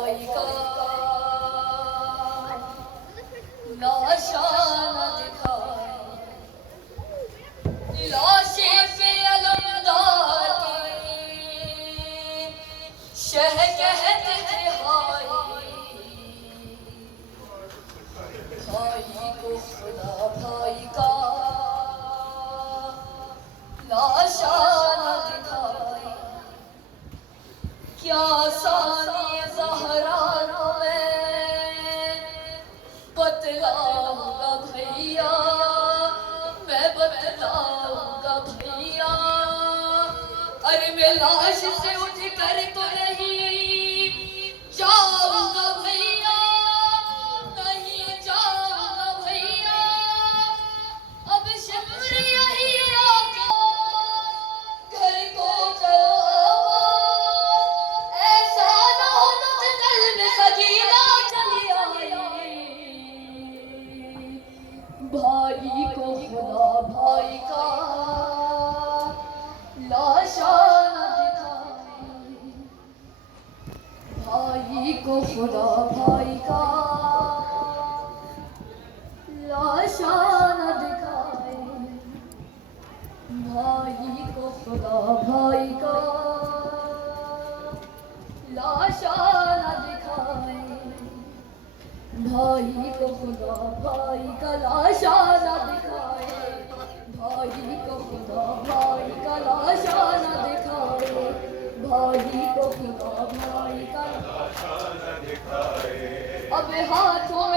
भाई का लाशा न दिखाए, लाशे पे अलमदार के शह कहते थे हाय, भाई को खुदा भाई का लाशा न दिखाए। क्या सानी ज़हरा को मैं बतलाऊंगा भैया, मैं बतलाऊंगा भैया। अरे मैं लाश से उठ कर तो नहीं जाऊंगा भैया, नहीं जाऊंगा भैया। अब शुक्रिया ही आका घर को चलो, ऐसा ना हो तो कल में सजीला चली आई। भाई को खुदा भाई का लाशा न दिखाए, भाई को खुदा भाई का लाशा न दिखाए, भाई को खुदा भाई का लाशा न दिखाए, भाई को खुदा भाई का लाशा न दिखाए, भाई को खुदा भाई का लाशा न दिखाए, भाई को खुदा भाई का लाशा न दिखाए। अब हाथों